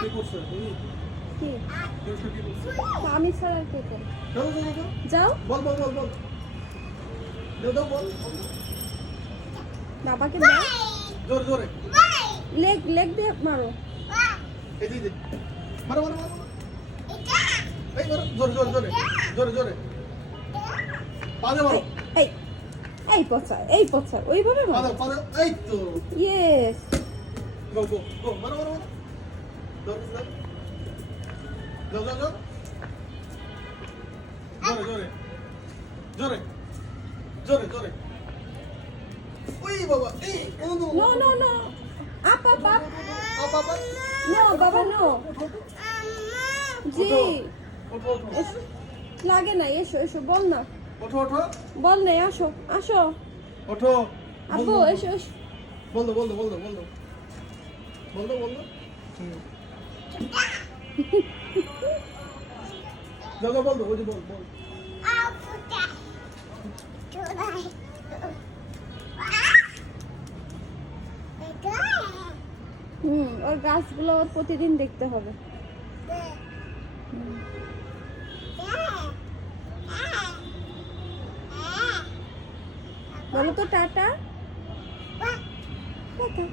কি করছ তুমি? কি কি করছ? আমি ছাড়া আর কে করে? যাও যাও যাও যাও বল বল বল বল দাও দাও বল বাবাকে দাও জোরে জোরে লেগ লেগ দিয়ে মারো। এই দিদি মারো মারো মারো এই মারো জোরে জোরে জোরে জোরে জোরে পাদে মারো এই এই পচা ওইভাবে মারো। পাদে পাদে এই তো ইয়েস গো গো গো মারো মারো মারো জোরে জোরে যাও যাও যাও জোরে জোরে জোরে জোরে জোরে ওই বাবা এই নো নো নো আপ আপ আপ আপা আপা নো বাবা নো জি ওঠো ওঠো এসো। লাগে না এসো এসো বল না ওঠো ওঠো বল না আসো আসো ওঠো আব্বু এসো এসো বল দো বল দো বল দো বল দো বল দো বল দো যাও যাও বল দো ওই যে বল বল ওর গাছগুলো ওর প্রতিদিন দেখতে হবে। বলো তো টাটা টাটা।